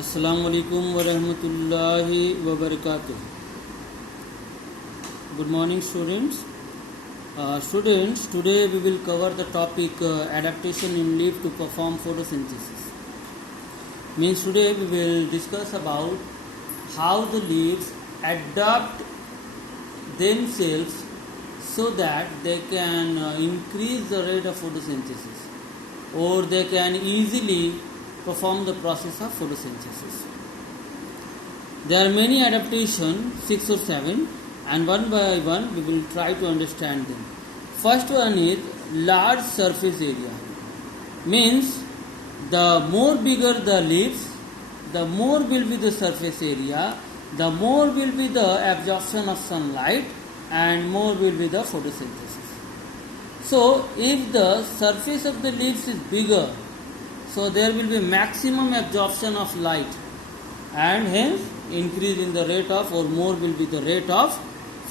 Assalamu alaikum wa rahmatullahi wa barakatuh. Good morning, students. Students, today we will cover the topic adaptation in leaf to perform photosynthesis. Means today we will discuss about how the leaves adapt themselves so that they can increase the rate of photosynthesis, or they can easily perform the process of photosynthesis. There are many adaptations, 6 or 7, and one by one we will try to understand them. First one is large surface area. Means the more bigger the leaves, the more will be the surface area, the more will be the absorption of sunlight, and more will be the photosynthesis. So if the surface of the leaves is bigger, so there will be maximum absorption of light, and hence increase in the rate of, or more will be the rate of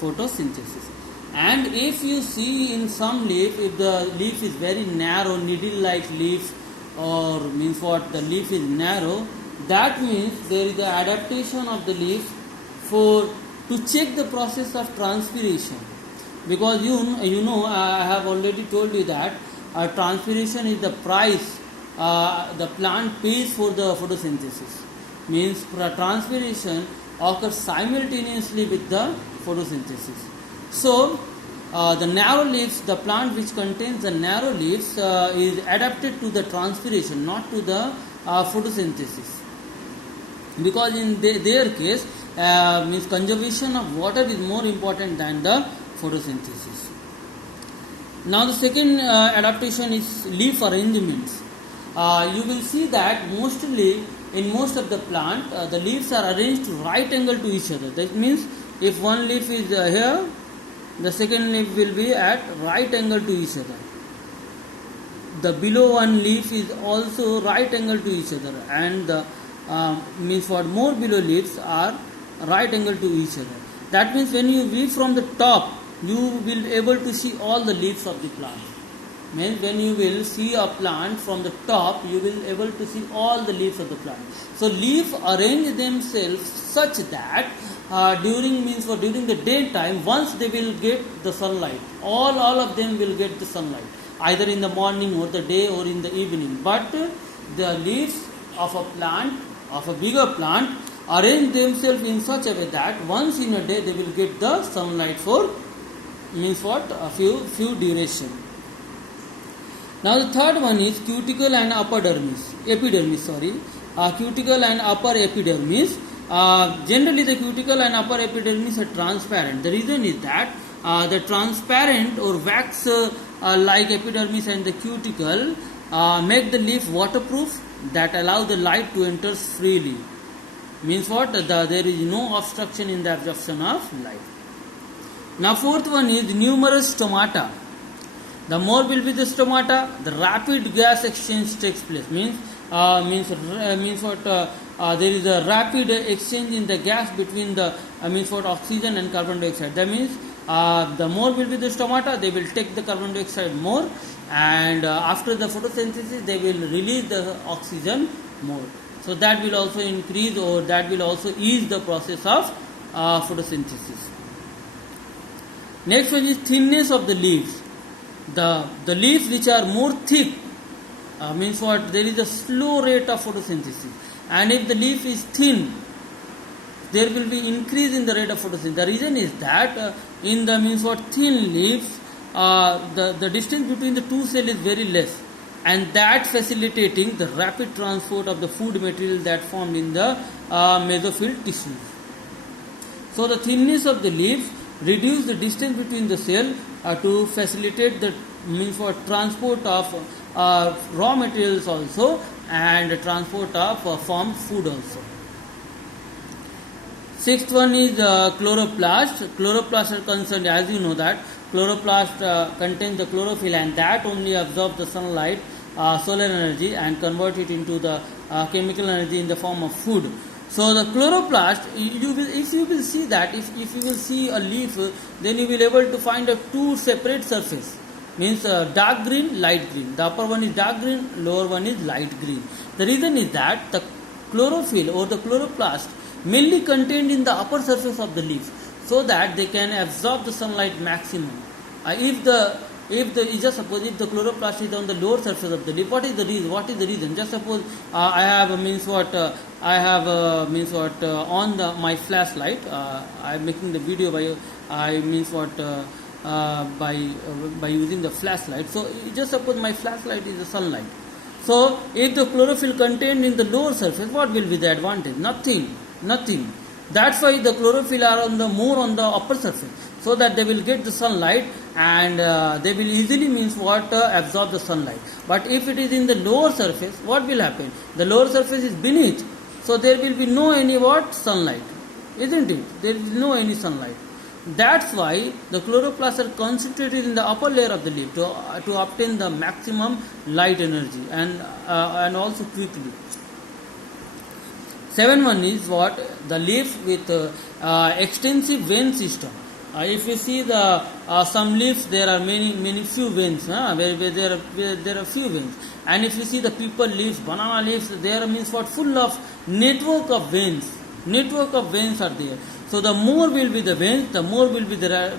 photosynthesis. And if you see in some leaf, if the leaf is very narrow, needle-like leaf, or means what, the leaf is narrow, that means there is the adaptation of the leaf to check the process of transpiration. Because you know I have already told you that transpiration is the price the plant pays for the photosynthesis. Means transpiration occurs simultaneously with the photosynthesis. So the narrow leaves, the plant which contains the narrow leaves is adapted to the transpiration, not to the photosynthesis. Because in their case, means conservation of water is more important than the photosynthesis. Now the second adaptation is leaf arrangements. You will see that mostly in most of the plant, the leaves are arranged right angle to each other. That means if one leaf is here, the second leaf will be at right angle to each other. The below one leaf is also right angle to each other, and the means what, more below leaves are right angle to each other. That means when you view from the top, you will be able to see all the leaves of the plant. Means when you will see a plant from the top, you will able to see all the leaves of the plant. So leaf arrange themselves such that during the daytime, once they will get the sunlight, all of them will get the sunlight, either in the morning or the day or in the evening. But the leaves of a plant, of a bigger plant, arrange themselves in such a way that once in a day they will get the sunlight for a few duration. Now the third one is cuticle and epidermis. Cuticle and upper epidermis. Generally the cuticle and upper epidermis are transparent. The reason is that the transparent or wax like epidermis and the cuticle make the leaf waterproof, that allow the light to enter freely. Means what? There is no obstruction in the absorption of light. Now fourth one is numerous stomata. The more will be the stomata, the rapid gas exchange takes place. Means what? There is a rapid exchange in the gas between the oxygen and carbon dioxide. That means the more will be the stomata, they will take the carbon dioxide more, and after the photosynthesis they will release the oxygen more. So that will also increase, or that will also ease the process of photosynthesis. Next one is thinness of the leaves. The leaves which are more thick means what, there is a slow rate of photosynthesis, and if the leaf is thin, there will be increase in the rate of photosynthesis. The reason is that in the thin leaves, the distance between the two cells is very less, and that facilitating the rapid transport of the food material that formed in the mesophyll tissues. So the thinness of the leaves reduce the distance between the cell to facilitate the transport of raw materials also, and transport of formed food also. Sixth one is chloroplast. Chloroplast are concerned, as you know that chloroplast contains the chlorophyll, and that only absorbs the sunlight, solar energy, and convert it into the chemical energy in the form of food. So the chloroplast, if you will see that, if you will see a leaf, then you will able to find two separate surface. Means dark green, light green. The upper one is dark green, lower one is light green. The reason is that the chlorophyll or the chloroplast mainly contained in the upper surface of the leaf, so that they can absorb the sunlight maximum. If the just suppose if the chloroplast is on the lower surface of the leaf, what is the reason? Just suppose I have on my flashlight. I am making the video by using the flashlight. So just suppose my flashlight is the sunlight. So if the chlorophyll contained in the lower surface, what will be the advantage? Nothing. That's why the chlorophyll are more on the upper surface, so that they will get the sunlight and they will easily absorb the sunlight. But if it is in the lower surface, what will happen? The lower surface is beneath, so there will be no any sunlight, isn't it? There is no any sunlight. That's why the chloroplasts are concentrated in the upper layer of the leaf to obtain the maximum light energy and also quickly. 7.1 is the leaf with extensive vein system. If you see some leaves, there are few veins. Where there are few veins. And if you see the people leaves, banana leaves, there full of network of veins. Network of veins are there. So the more will be the veins, the more will be the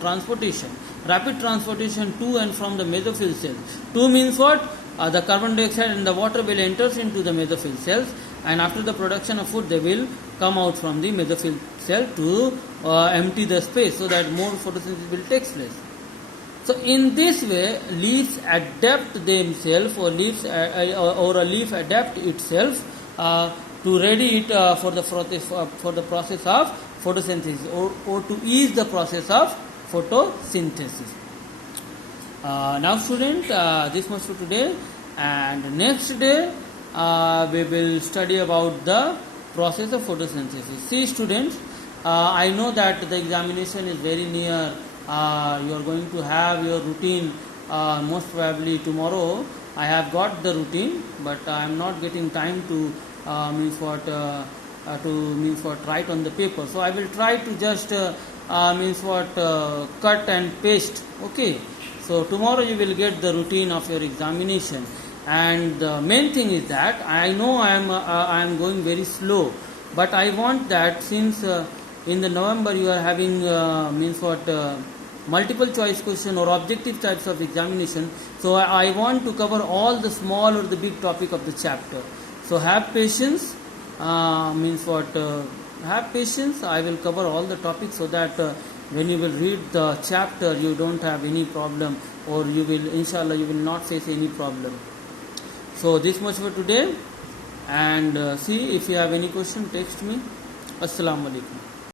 transportation. Rapid transportation to and from the mesophyll cells. To means the carbon dioxide and the water will enter into the mesophyll cells, and after the production of food, they will come out from the mesophyll cell to empty the space, so that more photosynthesis will take place. So in this way, leaves adapt themselves, or a leaf adapt itself to ready it for the process of photosynthesis, or to ease the process of photosynthesis. Now student, this much for today, and next day we will study about the process of photosynthesis. See students, I know that the examination is very near. You are going to have your routine most probably tomorrow. I have got the routine, but I am not getting time to write on the paper. So I will try to just cut and paste. Okay. So tomorrow you will get the routine of your examination, and the main thing is that I know I am going very slow, but I want that since in the November you are having multiple choice question or objective types of examination. So I want to cover all the small or the big topic of the chapter. So have patience. Have patience. I will cover all the topics, so that when you will read the chapter, you don't have any problem, or you will, inshallah, you will not face any problem. So this much for today, and see if you have any question, text me. Assalamu alaikum.